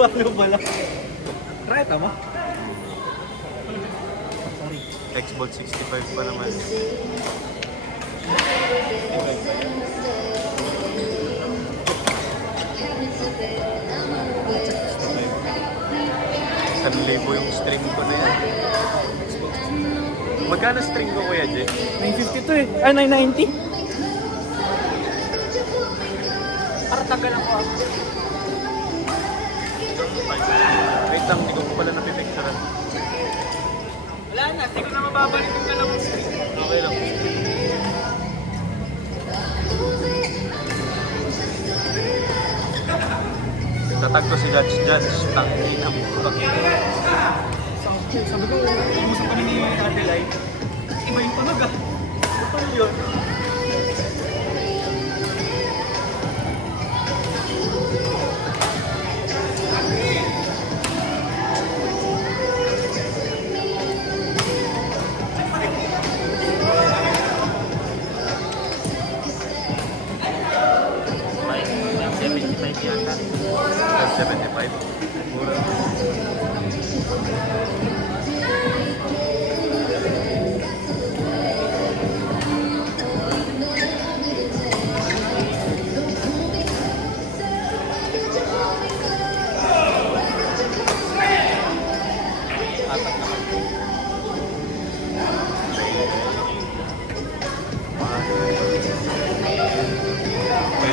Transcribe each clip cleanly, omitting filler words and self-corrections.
Paano pala? Try ito mo? Xbox 65 pa naman. Libo yung string ko na yan. Magkano string ko, Kuya Jay? 952 eh. Ay, 990. Para tagal ako. Wait lang, hindi ko pala napipicturean. Wala na, hindi ko na mababalik yung dalawang string. Okay lang. Tatag ko si Judge. Tangin ang buka. Sabi ko, umusap kami ni Adelaide. Iba yung tunog ah. Paano yun?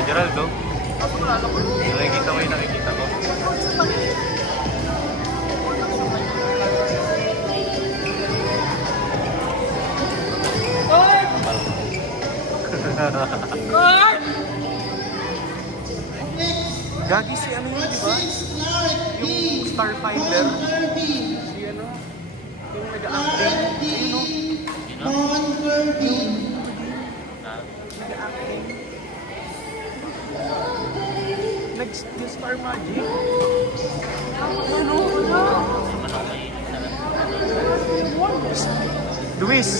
Geraldo, nakikita ko yung nakikita ko. Gagi si ano yun, di ba? Yung Starfinder. Si ano? Yung nag-a-acting. Sino? Nag-a-acting. Yung Star Magic. Luis.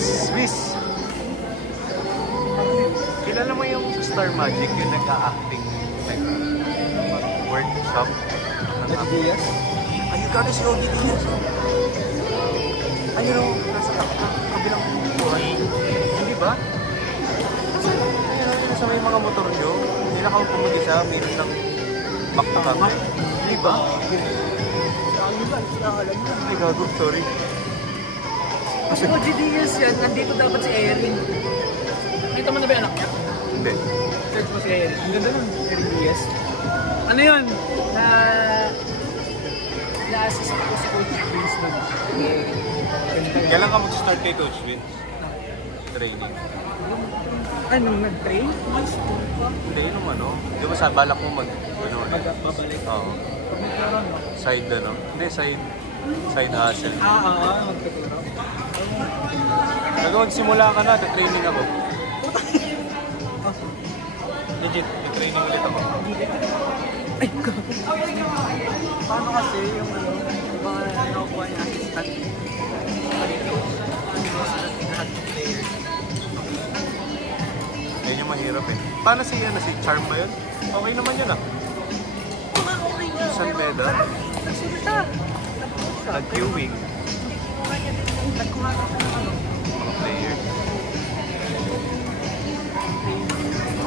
Kilala mo yung Star Magic, yung nag-a-acting workshop ng acting? Ayun ka na si Yogi Diaz. Ayun o, nasa kabilang buhay. Hindi ba? Ayun, nasa may mga motor nyo. Hindi na kami pumag-isa, mayroon ng back-to-back. Hindi ba? Ay, gago, sorry. Si Yogi Diaz yan, nandito dapat si Erin. Nakita mo na ba yung anak niya? Hindi. Search mo si Erin. Ang ganda nun, Erin Diaz. Ano yun? Na-assist ko si Coach Vince nun. Kailan ka mag-start kay Coach Vince? Training. Ano, nag-train? Hindi, yung ano. Di ba sa balak mo Babalik? Oo. Side ano? Hindi, side hustle. Oo, magtuturo. Magsimula ka na, training ako. Legit, training ulit ako. Ay, God! Paano kasi yung mga nakukuha niya assistant? Yan yung mahirap eh. Paano si Charm ba yun? Okay naman yun ah. Okay nga. San Beda? Nagsulta. Nag-queuing. Nagkuha ka ng ano? Mga players.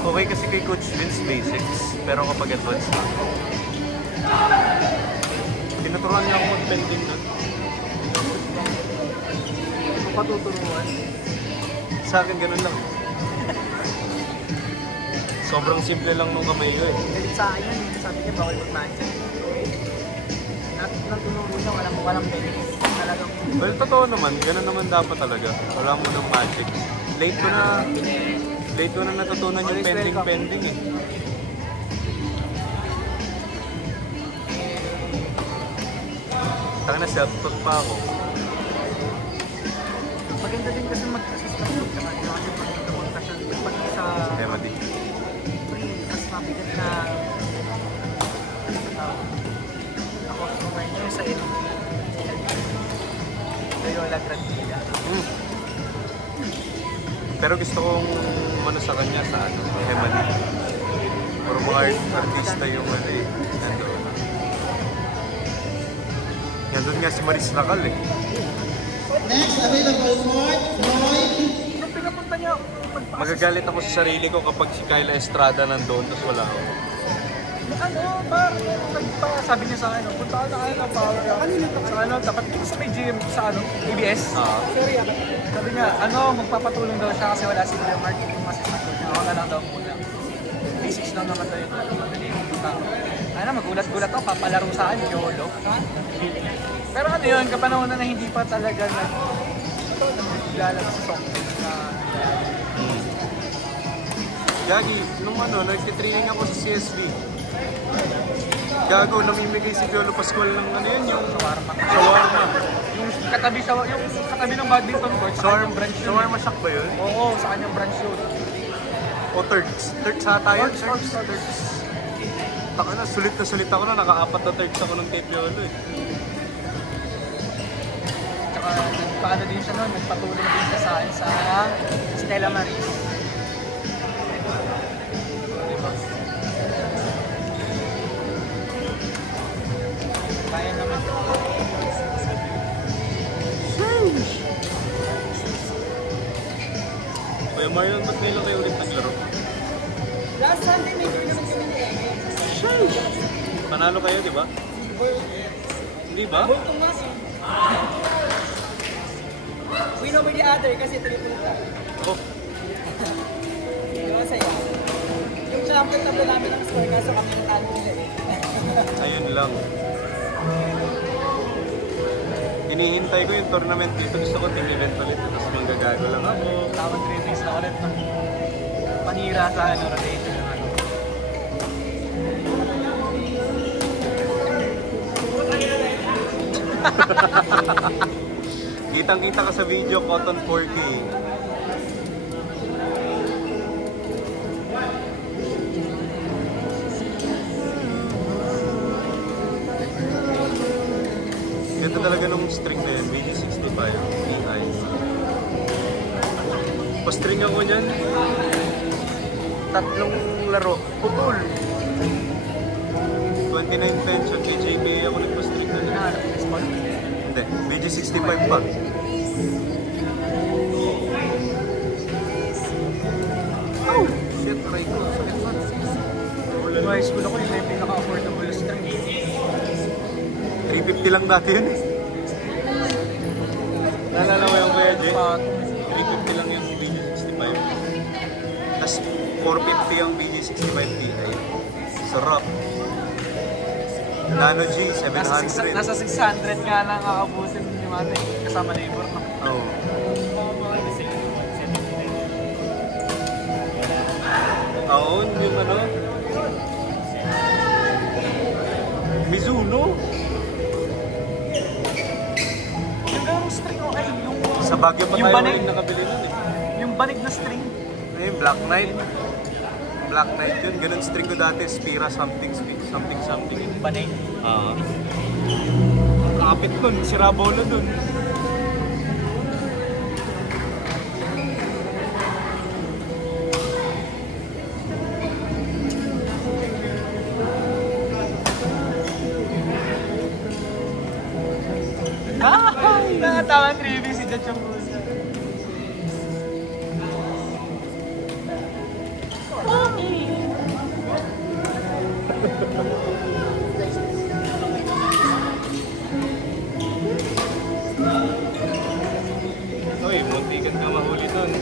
Okay kasi kay Coach Vince basics, pero kapag advanced na, tinuturuan niya ako mag-pending doon. Ano patuturuan? Sa akin ganun lang. Sobrang simple lang nung kamay ko eh. Galit sa akin yan. Sabi niya bawal mag-mindset. Natuturo niya, walang benefits. Talagang... Well, totoo naman. Ganun naman dapat talaga. Wala mo ng magic. Late ko na natutunan yung pending eh. Taka na self-taught pa ako. Maganda din kasi mag-assistant yung kasi pag sa... MD. Mas mabigat na... Ako, kumay niyo sa ilo. Sa Yola Grandilla. Pero gusto kong sa kanya sa Hemali. Puro mga artista yung nandoon. Nandun nga si Maris Racal eh. Next, available for Lloyd. Nung pinapunta niya, Magagalit ako sa sarili ko kapag si Kyla Estrada nandun, tapos wala ako. sabi niya sa akin, punta ka na kayo ng power up. Dapat dito sa may gym, sa ABS. Sabi niya, magpapatulong daw siya kasi wala si Kuya Mark, yung assistant coach niya. Ako na lang daw muna. Basics lang naman daw yun. Magulat-gulat ako, papalaro sa akin, YOLO. Pero yun, kapanahon na hindi pa talaga naglalabas sa softball na Gagi, nung nagtitraining ako sa CSB. Gago, namimigay si Piolo Pascual ng yung shawarma. Yung katabi ng badminton court, sa kanyang branch yun. Shawarma shack ba yun? Oo, sa kanyang branch yun. O thirds? Thirds ata yun? Thirds. Taka na, sulit ako na, naka-4 na thirds ako ng kay Piolo eh. Tsaka nagpaano din siya nagpatulong din siya sa akin sa Stella Maris. Kaya naman. Kuya Marlon, ba't ngayon kayo ulit naglaro? Last Sunday may game naman kami ni Ege. Panalo kayo, di ba? Hindi ba? Win over the other kasi 3-2 ka. Oh. Yung masaya. Yung champion table namin ng score kaso kami natalo nila eh. Ayun lang. Hinihintay ko yung tournament dito. Gusto ko team event ulit. Tapos manggagago lang ako. Tawag 3 days na ulit ng panira sa rotation ng Kitang-kita ka sa video, Cotton 4K. Ganda talaga nung string na yun, BG65, PI. Pa-string ako dyan, 3 laro, putol. 29 tension, kay JBA ako nagpa-string na yun. Hindi, BG65 pa. Oh! Shit, try ko. Sakit man. Yung high school ako, yung pinaka-affordable string. 350 lang dati yun eh. Naalala mo yung Kuya Jay? 350 lang yung BG65. Tapos 450 yung BG65 Ti. Sarap. Nano G, 700. Nasa 600 nga lang kakabusin ni Mate, kasama labor no? Oo. Oo, yung Mizuno. Yung ganong string o ay yung... Sa Baguio pa yung tayo banig, nakabili nun eh. Yung banig na string. Ayun, Black Knight. Black Knight yun. Ganun string ko dati. Spira something. Banig. Kapit nun. Sirabolo dun. Nakatawa 3B si Judge yung puso. Uy, muntikan ka mahuli dun.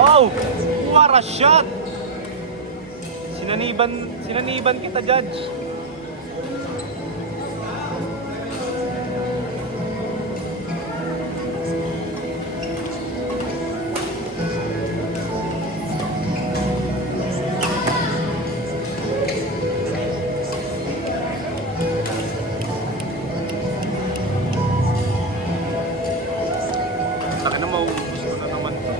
Oh! What a shot! Sinaniban kita, Judge. Saka na mauubos ko na naman ito.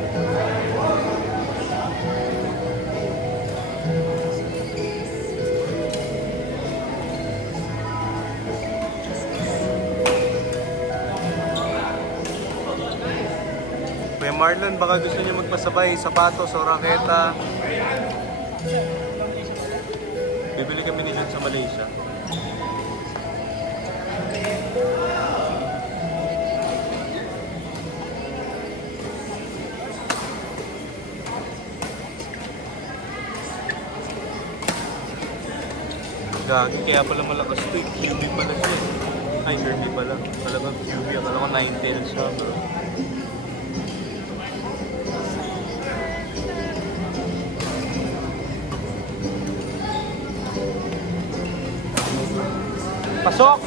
Kuya Marlon, baka gusto niyo magpasabay sapatos o raketa. Bibili kami ni John sa Malaysia. Gagi, kaya pala malakas ito eh. QB pala siya. Ay, hindi pala. Talagang QB. Akala ko 9-10 siya, bro. Pasok!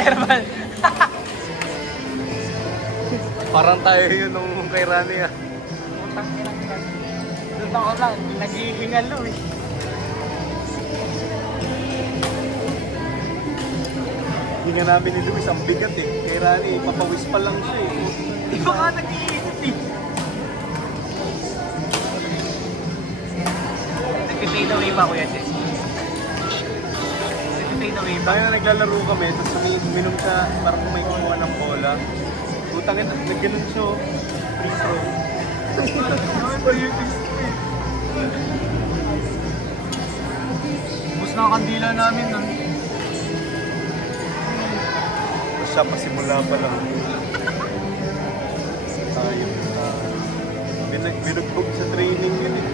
Thermal. Parang tayo yun nung kay Rani ah. Putang ina nila. Doon ako lang, naghihingalo eh. Hindi nga namin ni Luis, ang bigat eh. Kay Rani, papawis pa lang siya eh. Di ba nga nag-iisip eh. Nag-fade away ba Kuya Jess? Nag-fade away ba? Tayo na naglalaro kami, tapos uminom siya para kung may kumuha ng bola. Utangin, nagganon siya oh. Free throw. Ano ba yung twist? Bus na kandila namin nun. Siya pa simula pa lang. Tayo. Binugbog sa training yun eh.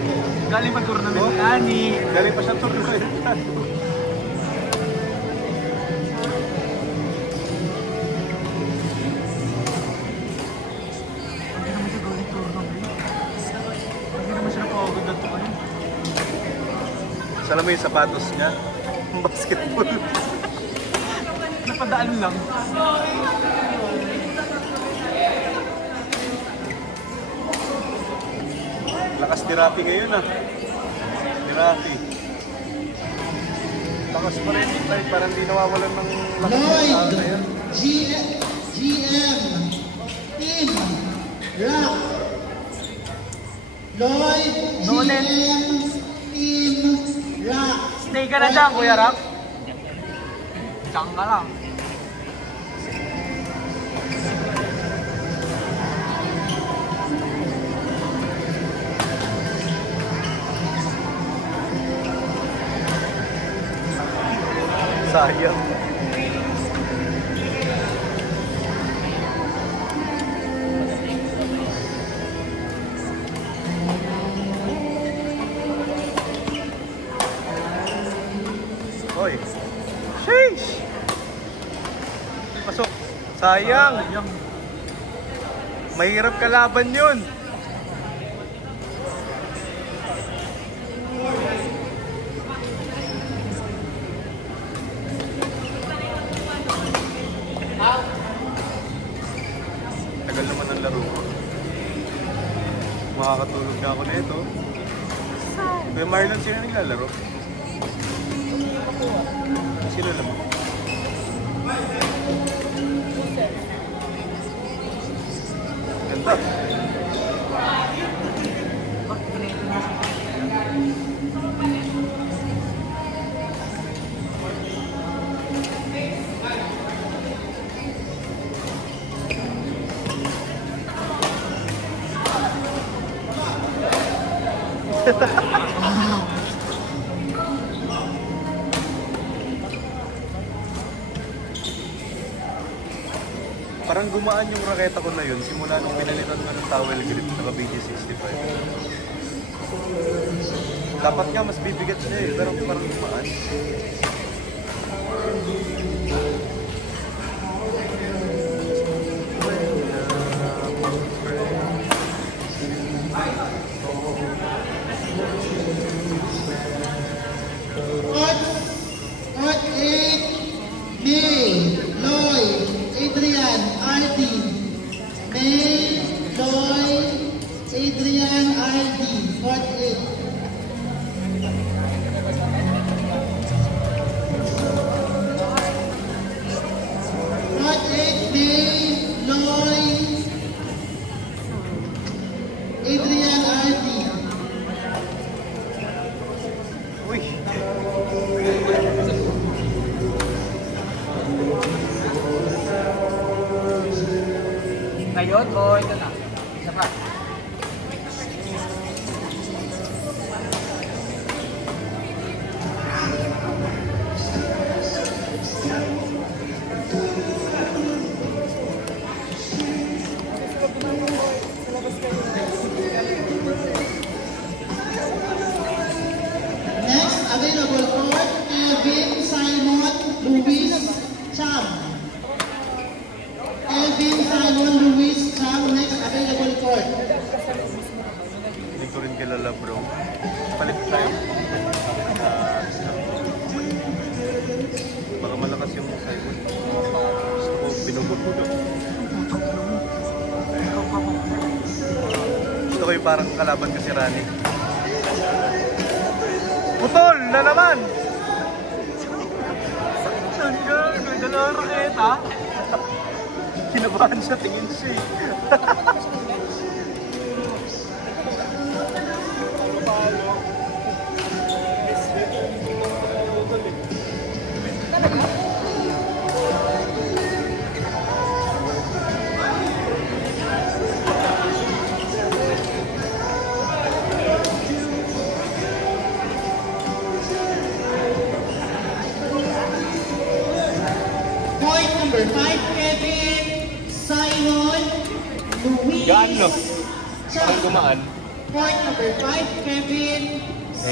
Galing pa tournament ani. Galing pa siya tournament. Alam mo yung sapatos niya? Basketball. Napadaan lang. Lakas ni Rafi ngayon ah. Ni Rafi. Lakas pa rin. Parang di nawawalan ng lakas ng tao na yan. GM, Team, Rock. Lloyd, GM, Team, Rock. Stay ka na dyan, Kuya Rock. Diyan ka lang. Sayang. Hoy. Sheesh! Pasok. Sayang. Mahirap kalaban yun. Tagal naman ang laro ko. Makakatulog na ako nito. Kuya Marlon, sino naglalaro? Sino naman? Ganda. Parang gumaan yung raketa ko na yun simula nung pinalitan ko ng towel grip na BG65. Dapat nga mas bibigat siya eh, pero parang gumaan. Yun, o ito na. Isa pa. Next available court, Evin Simon Luis Cham. Evin Simon Luis Cham, next available court. Hindi ko rin kilala bro. Palit tayo. Baka malakas yung Simon. Gusto ko binubuto. Gusto ko yung parang kalaban ko si Rani. Putol na naman! Saktan ka! Ganda na ang raketa! Kinabahan siya, tingin siya eh. Point number 5, Kevin Simon Luis Gaan, no? Cham. Parang gumaan. Point number 5, Kevin